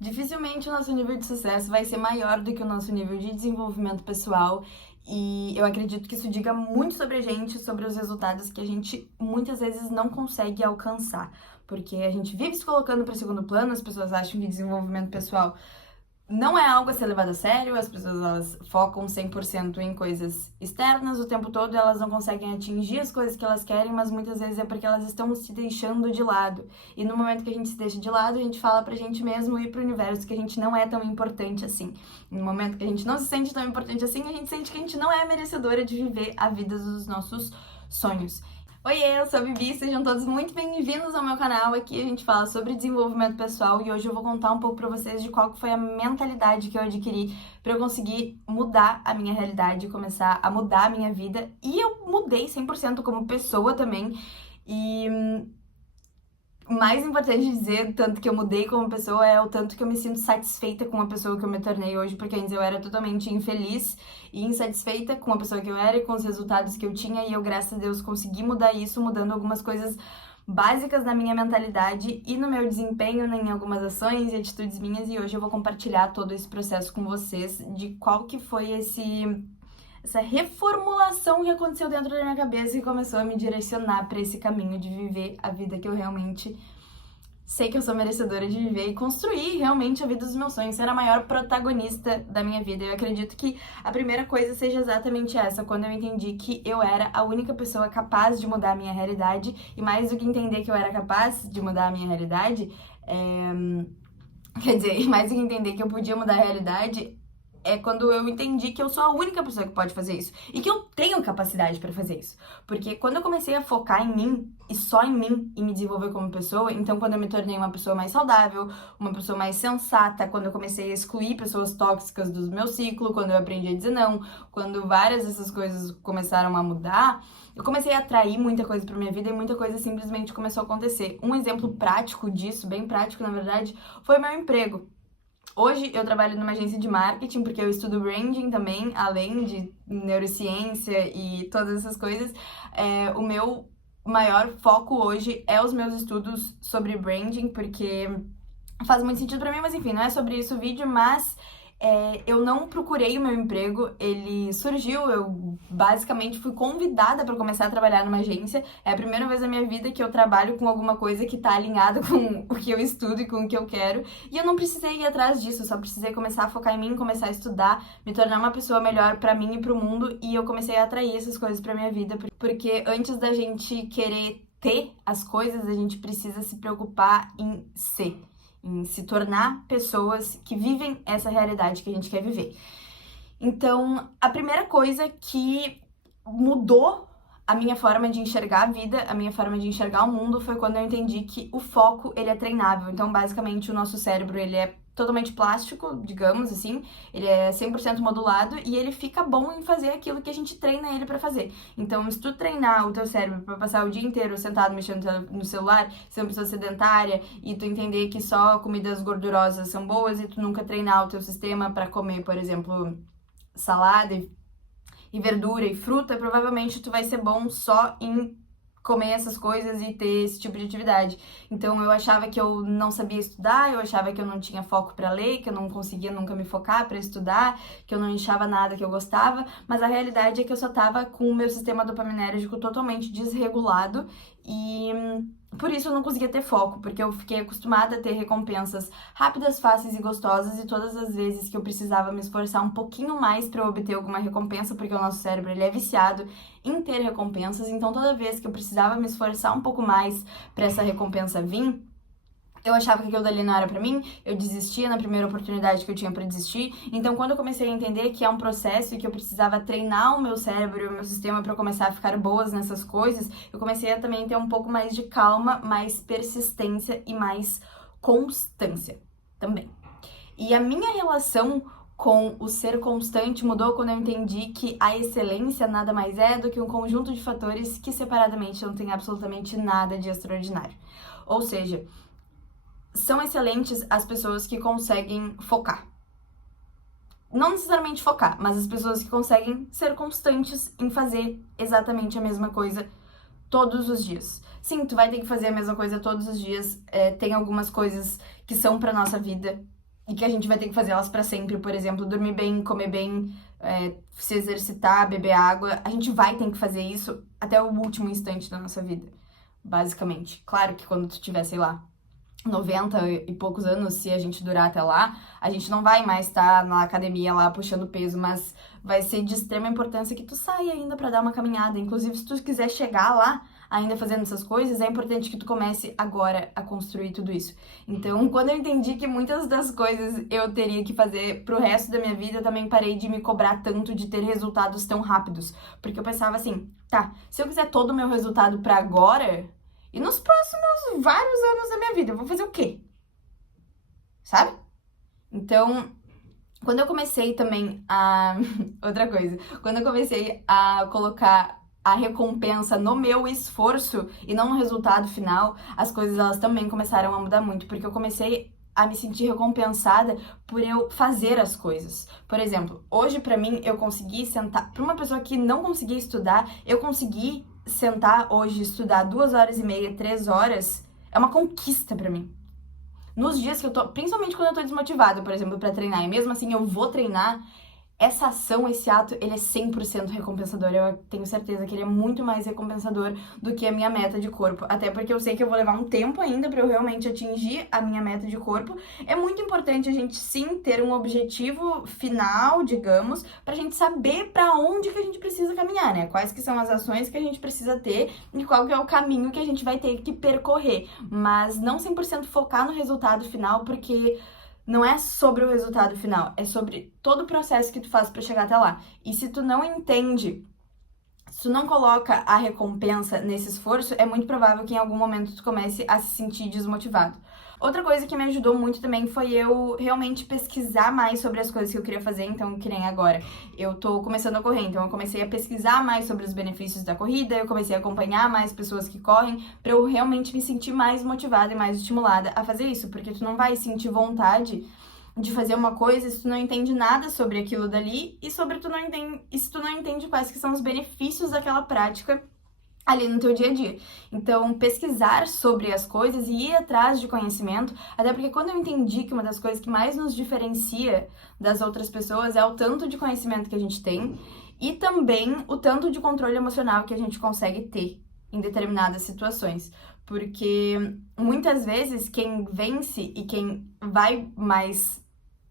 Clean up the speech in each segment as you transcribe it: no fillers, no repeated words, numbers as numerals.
Dificilmente o nosso nível de sucesso vai ser maior do que o nosso nível de desenvolvimento pessoal. E eu acredito que isso diga muito sobre a gente, sobre os resultados que a gente muitas vezes não consegue alcançar. Porque a gente vive se colocando para segundo plano, as pessoas acham que desenvolvimento pessoal não é algo a ser levado a sério, as pessoas elas focam 100% em coisas externas o tempo todo, elas não conseguem atingir as coisas que elas querem, mas muitas vezes é porque elas estão se deixando de lado. E no momento que a gente se deixa de lado, a gente fala pra gente mesmo e pro universo que a gente não é tão importante assim. No momento que a gente não se sente tão importante assim, a gente sente que a gente não é merecedora de viver a vida dos nossos sonhos. Oiê, eu sou a Bibi, sejam todos muito bem-vindos ao meu canal. Aqui a gente fala sobre desenvolvimento pessoal e hoje eu vou contar um pouco pra vocês de qual foi a mentalidade que eu adquiri pra eu conseguir mudar a minha realidade, começar a mudar a minha vida. E eu mudei 100% como pessoa também. E mais importante dizer, tanto que eu mudei como pessoa, é o tanto que eu me sinto satisfeita com a pessoa que eu me tornei hoje, porque antes eu era totalmente infeliz e insatisfeita com a pessoa que eu era e com os resultados que eu tinha, e eu, graças a Deus, consegui mudar isso, mudando algumas coisas básicas na minha mentalidade e no meu desempenho, em algumas ações e atitudes minhas, e hoje eu vou compartilhar todo esse processo com vocês, de qual que foi essa reformulação que aconteceu dentro da minha cabeça e começou a me direcionar para esse caminho de viver a vida que eu realmente sei que eu sou merecedora de viver e construir realmente a vida dos meus sonhos, ser a maior protagonista da minha vida. Eu acredito que a primeira coisa seja exatamente essa, quando eu entendi que eu era a única pessoa capaz de mudar a minha realidade, e mais do que entender que eu era capaz de mudar a minha realidade, quer dizer, mais do que entender que eu podia mudar a realidade, é quando eu entendi que eu sou a única pessoa que pode fazer isso e que eu tenho capacidade pra fazer isso. Porque quando eu comecei a focar em mim e só em mim e me desenvolver como pessoa, então quando eu me tornei uma pessoa mais saudável, uma pessoa mais sensata, quando eu comecei a excluir pessoas tóxicas do meu ciclo, quando eu aprendi a dizer não, quando várias dessas coisas começaram a mudar, eu comecei a atrair muita coisa pra minha vida e muita coisa simplesmente começou a acontecer. Um exemplo prático disso, bem prático na verdade, foi o meu emprego. Hoje eu trabalho numa agência de marketing, porque eu estudo branding também, além de neurociência e todas essas coisas. O meu maior foco hoje é os meus estudos sobre branding, porque faz muito sentido pra mim, mas enfim, não é sobre isso o vídeo, mas eu não procurei o meu emprego, ele surgiu, eu basicamente fui convidada para começar a trabalhar numa agência. É a primeira vez na minha vida que eu trabalho com alguma coisa que tá alinhada com o que eu estudo e com o que eu quero, e eu não precisei ir atrás disso, eu só precisei começar a focar em mim, começar a estudar, me tornar uma pessoa melhor pra mim e pro mundo, e eu comecei a atrair essas coisas pra minha vida, porque antes da gente querer ter as coisas, a gente precisa se preocupar em ser, em se tornar pessoas que vivem essa realidade que a gente quer viver. Então, a primeira coisa que mudou a minha forma de enxergar a vida, a minha forma de enxergar o mundo, foi quando eu entendi que o foco, ele é treinável. Então, basicamente, o nosso cérebro, ele é totalmente plástico, digamos assim, ele é 100% modulado e ele fica bom em fazer aquilo que a gente treina ele pra fazer. Então, se tu treinar o teu cérebro pra passar o dia inteiro sentado mexendo no celular, ser uma pessoa sedentária, e tu entender que só comidas gordurosas são boas e tu nunca treinar o teu sistema pra comer, por exemplo, salada e verdura e fruta, provavelmente tu vai ser bom só em comer essas coisas e ter esse tipo de atividade. Então eu achava que eu não sabia estudar, eu achava que eu não tinha foco para ler, que eu não conseguia nunca me focar para estudar, que eu não achava nada que eu gostava, mas a realidade é que eu só tava com o meu sistema dopaminérgico totalmente desregulado e por isso eu não conseguia ter foco, porque eu fiquei acostumada a ter recompensas rápidas, fáceis e gostosas, e todas as vezes que eu precisava me esforçar um pouquinho mais para obter alguma recompensa, porque o nosso cérebro ele é viciado em ter recompensas, então toda vez que eu precisava me esforçar um pouco mais para essa recompensa vir, eu achava que aquilo dali não era pra mim, eu desistia na primeira oportunidade que eu tinha pra desistir. Então, quando eu comecei a entender que é um processo e que eu precisava treinar o meu cérebro e o meu sistema pra começar a ficar boas nessas coisas, eu comecei a também ter um pouco mais de calma, mais persistência e mais constância também. E a minha relação com o ser constante mudou quando eu entendi que a excelência nada mais é do que um conjunto de fatores que separadamente não tem absolutamente nada de extraordinário. Ou seja, são excelentes as pessoas que conseguem focar. Não necessariamente focar, mas as pessoas que conseguem ser constantes em fazer exatamente a mesma coisa todos os dias. Sim, tu vai ter que fazer a mesma coisa todos os dias. Tem algumas coisas que são pra nossa vida e que a gente vai ter que fazer elas pra sempre, por exemplo, dormir bem, comer bem, se exercitar, beber água, a gente vai ter que fazer isso até o último instante da nossa vida, basicamente. Claro que quando tu tiver, sei lá, 90 e poucos anos, se a gente durar até lá, a gente não vai mais estar na academia lá puxando peso, mas vai ser de extrema importância que tu saia ainda pra dar uma caminhada. Inclusive, se tu quiser chegar lá ainda fazendo essas coisas, é importante que tu comece agora a construir tudo isso. Então, quando eu entendi que muitas das coisas eu teria que fazer pro resto da minha vida, eu também parei de me cobrar tanto de ter resultados tão rápidos. Porque eu pensava assim, tá, se eu quiser todo o meu resultado pra agora, e nos próximos vários anos da minha vida, eu vou fazer o quê? Sabe? Então, quando eu comecei também a... Outra coisa. Quando eu comecei a colocar a recompensa no meu esforço e não no resultado final, as coisas elas também começaram a mudar muito, porque eu comecei a me sentir recompensada por eu fazer as coisas. Por exemplo, hoje pra mim eu consegui sentar, pra uma pessoa que não conseguia estudar, eu consegui sentar hoje e estudar 2h30, 3 horas, é uma conquista pra mim. Nos dias que eu tô, principalmente quando eu tô desmotivada, por exemplo, pra treinar, e mesmo assim eu vou treinar, essa ação, esse ato, ele é 100% recompensador. Eu tenho certeza que ele é muito mais recompensador do que a minha meta de corpo. Até porque eu sei que eu vou levar um tempo ainda pra eu realmente atingir a minha meta de corpo. É muito importante a gente sim ter um objetivo final, digamos, pra gente saber pra onde que a gente precisa caminhar, né? Quais que são as ações que a gente precisa ter e qual que é o caminho que a gente vai ter que percorrer. Mas não 100% focar no resultado final, porque não é sobre o resultado final, é sobre todo o processo que tu faz pra chegar até lá. E se tu não entende, se tu não coloca a recompensa nesse esforço, é muito provável que em algum momento tu comece a se sentir desmotivado. Outra coisa que me ajudou muito também foi eu realmente pesquisar mais sobre as coisas que eu queria fazer, então, que nem agora. Eu tô começando a correr, então eu comecei a pesquisar mais sobre os benefícios da corrida, eu comecei a acompanhar mais pessoas que correm, pra eu realmente me sentir mais motivada e mais estimulada a fazer isso, porque tu não vai sentir vontade de fazer uma coisa se tu não entende nada sobre aquilo dali e se tu não entende quais que são os benefícios daquela prática ali no teu dia a dia. Então, pesquisar sobre as coisas e ir atrás de conhecimento, até porque quando eu entendi que uma das coisas que mais nos diferencia das outras pessoas é o tanto de conhecimento que a gente tem e também o tanto de controle emocional que a gente consegue ter em determinadas situações. Porque muitas vezes quem vence e quem vai mais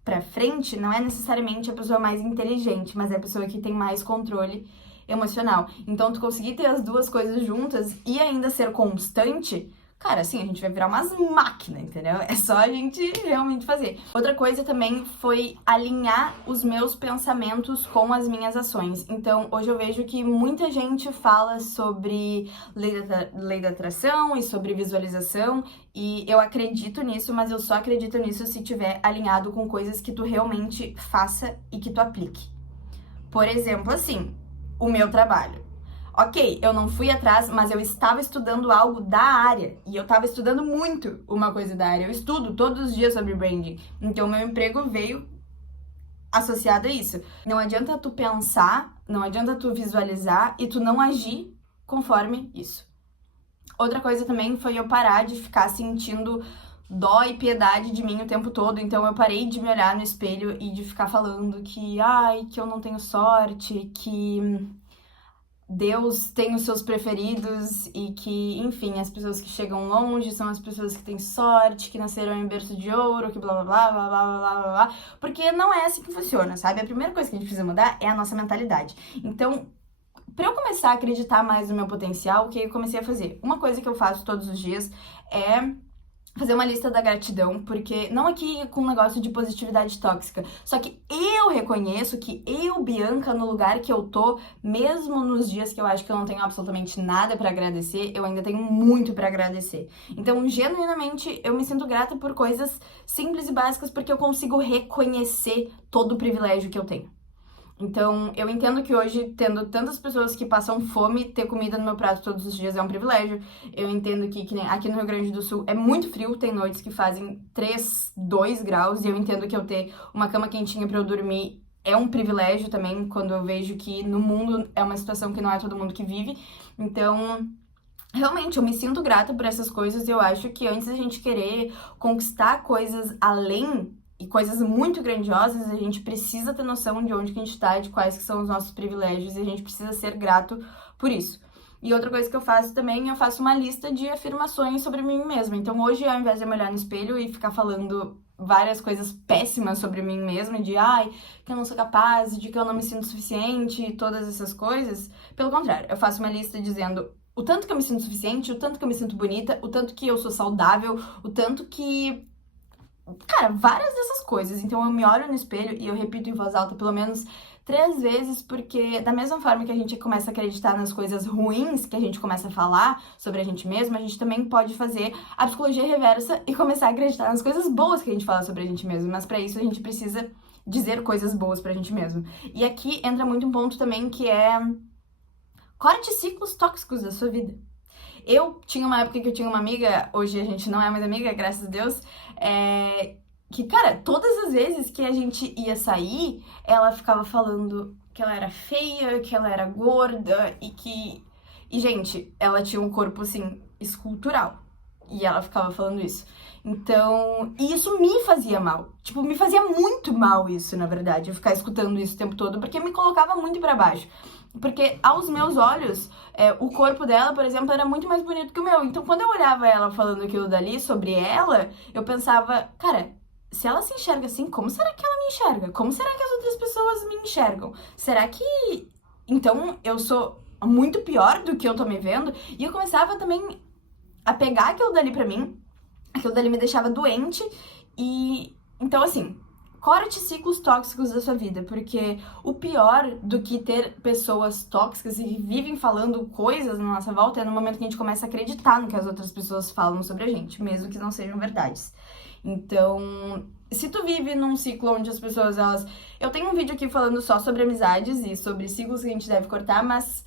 pra frente não é necessariamente a pessoa mais inteligente, mas é a pessoa que tem mais controle emocional. Então, tu conseguir ter as duas coisas juntas e ainda ser constante, cara, assim, a gente vai virar umas máquinas, entendeu? É só a gente realmente fazer. Outra coisa também foi alinhar os meus pensamentos com as minhas ações. Então, hoje eu vejo que muita gente fala sobre lei da atração e sobre visualização, e eu acredito nisso, mas eu só acredito nisso se tiver alinhado com coisas que tu realmente faça e que tu aplique. Por exemplo, assim, o meu trabalho. Ok, eu não fui atrás, mas eu estava estudando algo da área. E eu estava estudando muito uma coisa da área. Eu estudo todos os dias sobre branding. Então, meu emprego veio associado a isso. Não adianta tu pensar, não adianta tu visualizar e tu não agir conforme isso. Outra coisa também foi eu parar de ficar sentindo dó e piedade de mim o tempo todo. Então eu parei de me olhar no espelho e de ficar falando que, ai, que eu não tenho sorte, que Deus tem os seus preferidos e que, enfim, as pessoas que chegam longe são as pessoas que têm sorte, que nasceram em berço de ouro, que blá blá blá blá blá blá blá blá. Porque não é assim que funciona, sabe? A primeira coisa que a gente precisa mudar é a nossa mentalidade. Então, pra eu começar a acreditar mais no meu potencial, o que eu comecei a fazer? Uma coisa que eu faço todos os dias é fazer uma lista da gratidão, porque não aqui com um negócio de positividade tóxica, só que eu reconheço que eu, Bianca, no lugar que eu tô, mesmo nos dias que eu acho que eu não tenho absolutamente nada pra agradecer, eu ainda tenho muito pra agradecer. Então, genuinamente, eu me sinto grata por coisas simples e básicas, porque eu consigo reconhecer todo o privilégio que eu tenho. Então, eu entendo que hoje, tendo tantas pessoas que passam fome, ter comida no meu prato todos os dias é um privilégio. Eu entendo que nem aqui no Rio Grande do Sul é muito frio, tem noites que fazem 3, 2 graus, e eu entendo que eu ter uma cama quentinha pra eu dormir é um privilégio também, quando eu vejo que no mundo é uma situação que não é todo mundo que vive. Então, realmente, eu me sinto grata por essas coisas e eu acho que antes da gente querer conquistar coisas além e coisas muito grandiosas, a gente precisa ter noção de onde que a gente tá, de quais que são os nossos privilégios, e a gente precisa ser grato por isso. E outra coisa que eu faço também, eu faço uma lista de afirmações sobre mim mesma. Então hoje, ao invés de eu me olhar no espelho e ficar falando várias coisas péssimas sobre mim mesma, de ai, que eu não sou capaz, de que eu não me sinto suficiente, e todas essas coisas, pelo contrário, eu faço uma lista dizendo o tanto que eu me sinto suficiente, o tanto que eu me sinto bonita, o tanto que eu sou saudável, o tanto que... Cara, várias dessas coisas. Então eu me olho no espelho e eu repito em voz alta pelo menos 3 vezes, porque da mesma forma que a gente começa a acreditar nas coisas ruins que a gente começa a falar sobre a gente mesma, a gente também pode fazer a psicologia reversa e começar a acreditar nas coisas boas que a gente fala sobre a gente mesmo. Mas pra isso a gente precisa dizer coisas boas pra gente mesmo. E aqui entra muito um ponto também que é corte ciclos tóxicos da sua vida. Eu tinha uma época que eu tinha uma amiga, hoje a gente não é mais amiga, graças a Deus, que, cara, todas as vezes que a gente ia sair, ela ficava falando que ela era feia, que ela era gorda e que... E, gente, ela tinha um corpo, assim, escultural. E ela ficava falando isso. Então, e isso me fazia mal. Tipo, me fazia muito mal isso, na verdade, eu ficar escutando isso o tempo todo, porque me colocava muito pra baixo. Porque, aos meus olhos, o corpo dela, por exemplo, era muito mais bonito que o meu. Então, quando eu olhava ela falando aquilo dali sobre ela, eu pensava, cara, se ela se enxerga assim, como será que ela me enxerga? Como será que as outras pessoas me enxergam? Será que, então, eu sou muito pior do que eu tô me vendo? E eu começava também a pegar aquilo dali pra mim, aquilo dali me deixava doente e... Então, assim, corte ciclos tóxicos da sua vida, porque o pior do que ter pessoas tóxicas e que vivem falando coisas na nossa volta é no momento que a gente começa a acreditar no que as outras pessoas falam sobre a gente, mesmo que não sejam verdades. Então, se tu vive num ciclo onde as pessoas, elas... Eu tenho um vídeo aqui falando só sobre amizades e sobre ciclos que a gente deve cortar, mas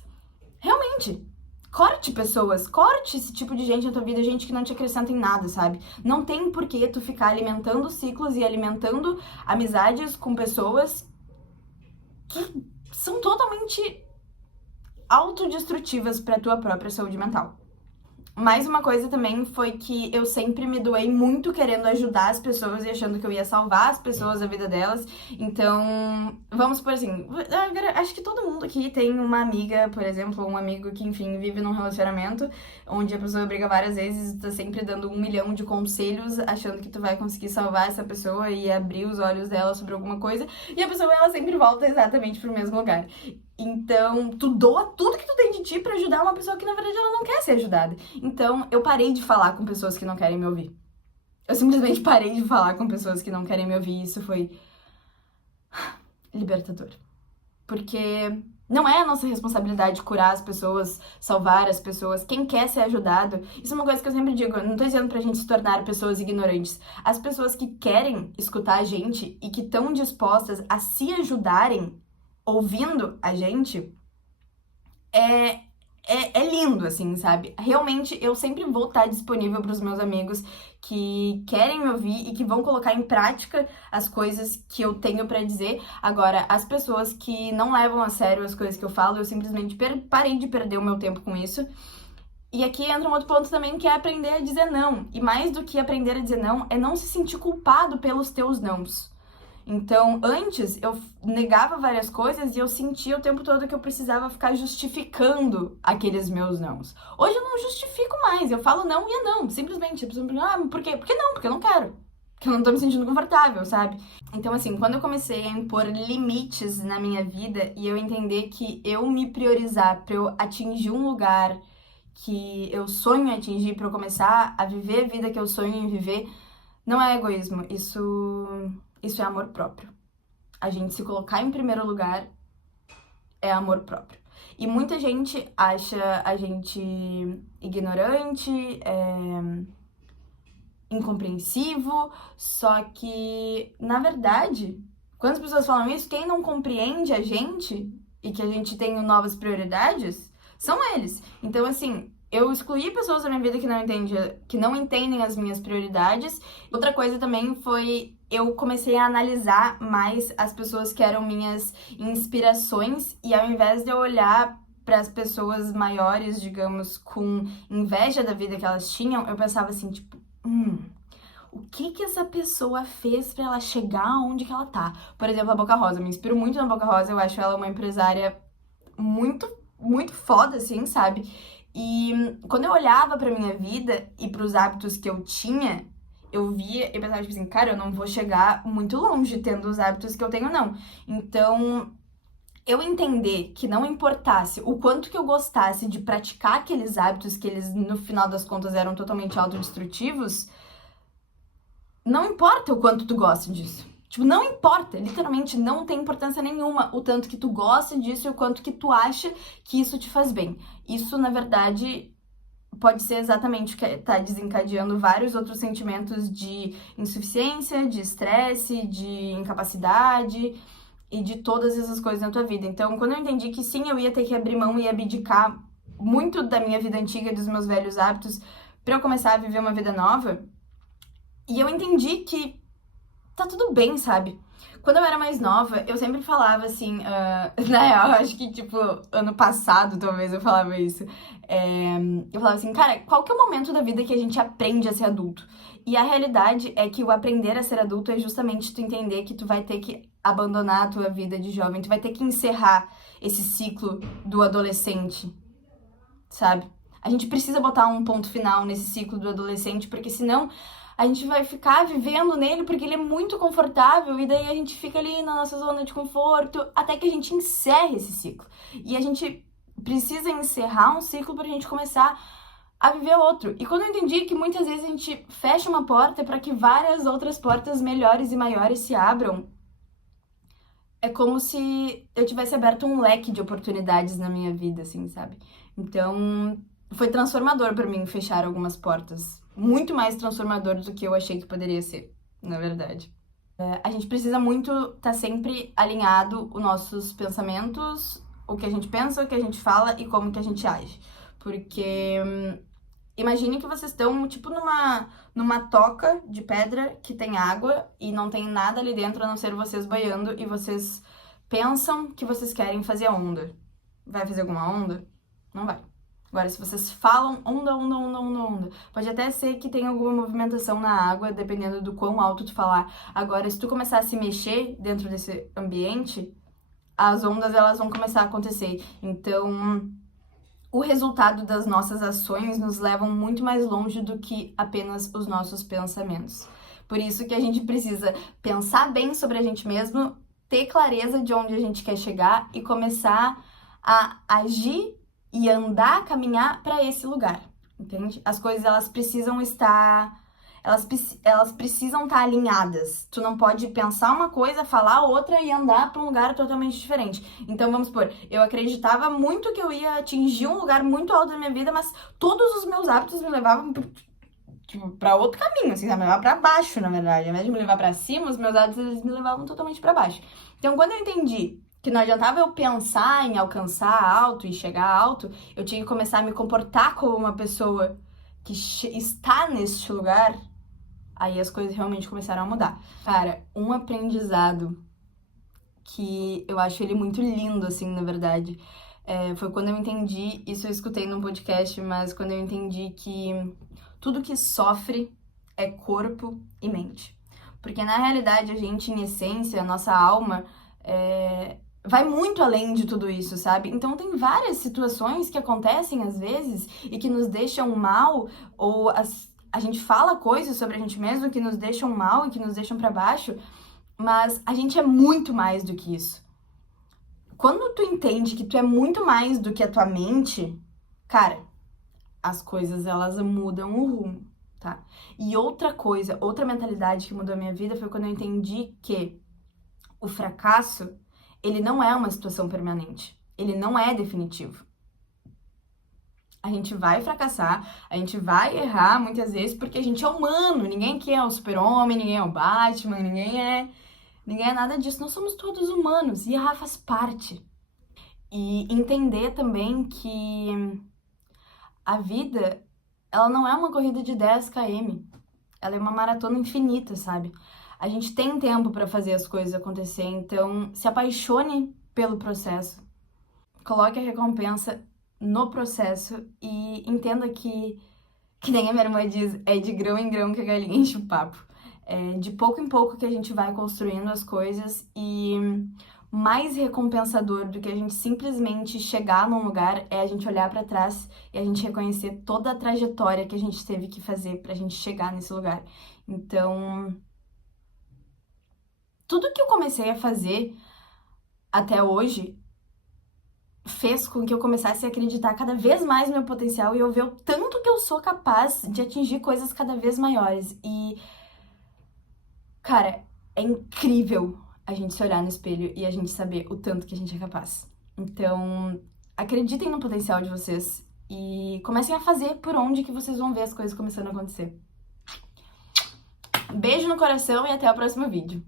realmente... Corte pessoas, corte esse tipo de gente na tua vida, gente que não te acrescenta em nada, sabe? Não tem por que tu ficar alimentando ciclos e alimentando amizades com pessoas que são totalmente autodestrutivas pra tua própria saúde mental. Mais uma coisa também foi que eu sempre me doei muito querendo ajudar as pessoas e achando que eu ia salvar as pessoas, a vida delas. Então, vamos por assim, acho que todo mundo aqui tem uma amiga, por exemplo, um amigo que, enfim, vive num relacionamento onde a pessoa briga várias vezes e tá sempre dando 1 milhão de conselhos, achando que tu vai conseguir salvar essa pessoa e abrir os olhos dela sobre alguma coisa, e a pessoa, ela sempre volta exatamente pro mesmo lugar. Então, tu doa tudo que tu tem de ti pra ajudar uma pessoa que, na verdade, ela não quer ser ajudada. Então, eu parei de falar com pessoas que não querem me ouvir. Eu simplesmente parei de falar com pessoas que não querem me ouvir e isso foi libertador. Porque não é a nossa responsabilidade curar as pessoas, salvar as pessoas. Quem quer ser ajudado... Isso é uma coisa que eu sempre digo, eu não tô dizendo pra gente se tornar pessoas ignorantes. As pessoas que querem escutar a gente e que estão dispostas a se ajudarem ouvindo a gente, é lindo, assim, sabe? Realmente, eu sempre vou estar disponível para os meus amigos que querem me ouvir e que vão colocar em prática as coisas que eu tenho para dizer. Agora, as pessoas que não levam a sério as coisas que eu falo, eu simplesmente parei de perder o meu tempo com isso. E aqui entra um outro ponto também, que é aprender a dizer não. E mais do que aprender a dizer não, é não se sentir culpado pelos teus nãos. Então, antes, eu negava várias coisas e eu sentia o tempo todo que eu precisava ficar justificando aqueles meus nãos. Hoje eu não justifico mais, eu falo não e é não, simplesmente. A pessoa me pergunta, por quê? Porque não, porque eu não quero. Porque eu não tô me sentindo confortável, sabe? Então, assim, quando eu comecei a impor limites na minha vida e eu entender que eu me priorizar pra eu atingir um lugar que eu sonho em atingir, pra eu começar a viver a vida que eu sonho em viver, não é egoísmo, isso é amor próprio. A gente se colocar em primeiro lugar é amor próprio. E muita gente acha a gente ignorante, incompreensivo, só que, na verdade, quando as pessoas falam isso, quem não compreende a gente e que a gente tem novas prioridades, são eles. Então, assim, eu excluí pessoas da minha vida que não entendem as minhas prioridades. Outra coisa também foi... eu comecei a analisar mais as pessoas que eram minhas inspirações e ao invés de eu olhar para as pessoas maiores, digamos, com inveja da vida que elas tinham, eu pensava assim, tipo, o que que essa pessoa fez pra ela chegar onde que ela tá. Por exemplo, a Boca Rosa, eu me inspiro muito na Boca Rosa, eu acho ela uma empresária muito, muito foda, assim, sabe? E quando eu olhava pra minha vida e pros hábitos que eu tinha, eu via e pensava, tipo assim, cara, eu não vou chegar muito longe tendo os hábitos que eu tenho, não. Então, eu entender que não importasse o quanto que eu gostasse de praticar aqueles hábitos que eles, no final das contas, eram totalmente autodestrutivos, não importa o quanto tu gosta disso. Tipo, não importa, literalmente não tem importância nenhuma o tanto que tu gosta disso e o quanto que tu acha que isso te faz bem. Isso, na verdade, pode ser exatamente o que tá desencadeando vários outros sentimentos de insuficiência, de estresse, de incapacidade e de todas essas coisas na tua vida. Então, quando eu entendi que sim, eu ia ter que abrir mão e abdicar muito da minha vida antiga e dos meus velhos hábitos pra eu começar a viver uma vida nova, e eu entendi que tá tudo bem, sabe? Quando eu era mais nova, eu sempre falava assim, na real, acho que, tipo, ano passado, talvez, eu falava isso. Eu falava assim, cara, qual que é o momento da vida que a gente aprende a ser adulto? E a realidade é que o aprender a ser adulto é justamente tu entender que tu vai ter que abandonar a tua vida de jovem, tu vai ter que encerrar esse ciclo do adolescente, sabe? A gente precisa botar um ponto final nesse ciclo do adolescente, porque senão a gente vai ficar vivendo nele porque ele é muito confortável e daí a gente fica ali na nossa zona de conforto até que a gente encerre esse ciclo. E a gente precisa encerrar um ciclo pra gente começar a viver outro. E quando eu entendi que muitas vezes a gente fecha uma porta para que várias outras portas melhores e maiores se abram, é como se eu tivesse aberto um leque de oportunidades na minha vida, assim, sabe? Então, foi transformador pra mim fechar algumas portas. Muito mais transformador do que eu achei que poderia ser, na verdade. A gente precisa muito estar sempre alinhado os nossos pensamentos, o que a gente pensa, o que a gente fala e como que a gente age. Porque imagine que vocês estão, tipo, numa toca de pedra que tem água e não tem nada ali dentro a não ser vocês boiando e vocês pensam que vocês querem fazer onda. Vai fazer alguma onda? Não vai. Agora, se vocês falam onda, onda, onda, onda, onda, pode até ser que tenha alguma movimentação na água, dependendo do quão alto tu falar. Agora, se tu começar a se mexer dentro desse ambiente, as ondas, elas vão começar a acontecer. Então, o resultado das nossas ações nos levam muito mais longe do que apenas os nossos pensamentos. Por isso que a gente precisa pensar bem sobre a gente mesmo, ter clareza de onde a gente quer chegar e começar a agir e andar, caminhar para esse lugar, entende? As coisas, elas precisam estar... Elas precisam estar alinhadas. Tu não pode pensar uma coisa, falar outra e andar para um lugar totalmente diferente. Então, vamos supor, eu acreditava muito que eu ia atingir um lugar muito alto da minha vida, mas todos os meus hábitos me levavam tipo, para outro caminho, assim, sabe? Me levavam para baixo, na verdade. Ao invés de me levar para cima, os meus hábitos, eles me levavam totalmente para baixo. Então, quando eu entendi que não adiantava eu pensar em alcançar alto e chegar alto, eu tinha que começar a me comportar como uma pessoa que está neste lugar. Aí as coisas realmente começaram a mudar. Cara, um aprendizado que eu acho ele muito lindo, assim, na verdade, foi quando eu entendi, isso eu escutei num podcast, mas quando eu entendi que tudo que sofre é corpo e mente. Porque na realidade a gente, em essência, a nossa alma, vai muito além de tudo isso, sabe? Então tem várias situações que acontecem às vezes e que nos deixam mal, ou a gente fala coisas sobre a gente mesmo que nos deixam mal e que nos deixam pra baixo, mas a gente é muito mais do que isso. Quando tu entende que tu é muito mais do que a tua mente, cara, as coisas, elas mudam o rumo, tá? E outra coisa, outra mentalidade que mudou a minha vida foi quando eu entendi que o fracasso, ele não é uma situação permanente. Ele não é definitivo. A gente vai fracassar, a gente vai errar muitas vezes porque a gente é humano. Ninguém aqui é o super-homem, ninguém é o Batman, ninguém é nada disso. Nós somos todos humanos e errar faz parte. E entender também que a vida, ela não é uma corrida de 10 km. Ela é uma maratona infinita, sabe? A gente tem tempo para fazer as coisas acontecer, então se apaixone pelo processo. Coloque a recompensa no processo e entenda que Que nem a minha irmã diz, é de grão em grão que a galinha enche o papo. É de pouco em pouco que a gente vai construindo as coisas e mais recompensador do que a gente simplesmente chegar num lugar é a gente olhar pra trás e a gente reconhecer toda a trajetória que a gente teve que fazer pra gente chegar nesse lugar. Então, tudo que eu comecei a fazer até hoje fez com que eu começasse a acreditar cada vez mais no meu potencial e eu ver o tanto que eu sou capaz de atingir coisas cada vez maiores. E, cara, é incrível a gente se olhar no espelho e a gente saber o tanto que a gente é capaz. Então, acreditem no potencial de vocês e comecem a fazer por onde que vocês vão ver as coisas começando a acontecer. Beijo no coração e até o próximo vídeo.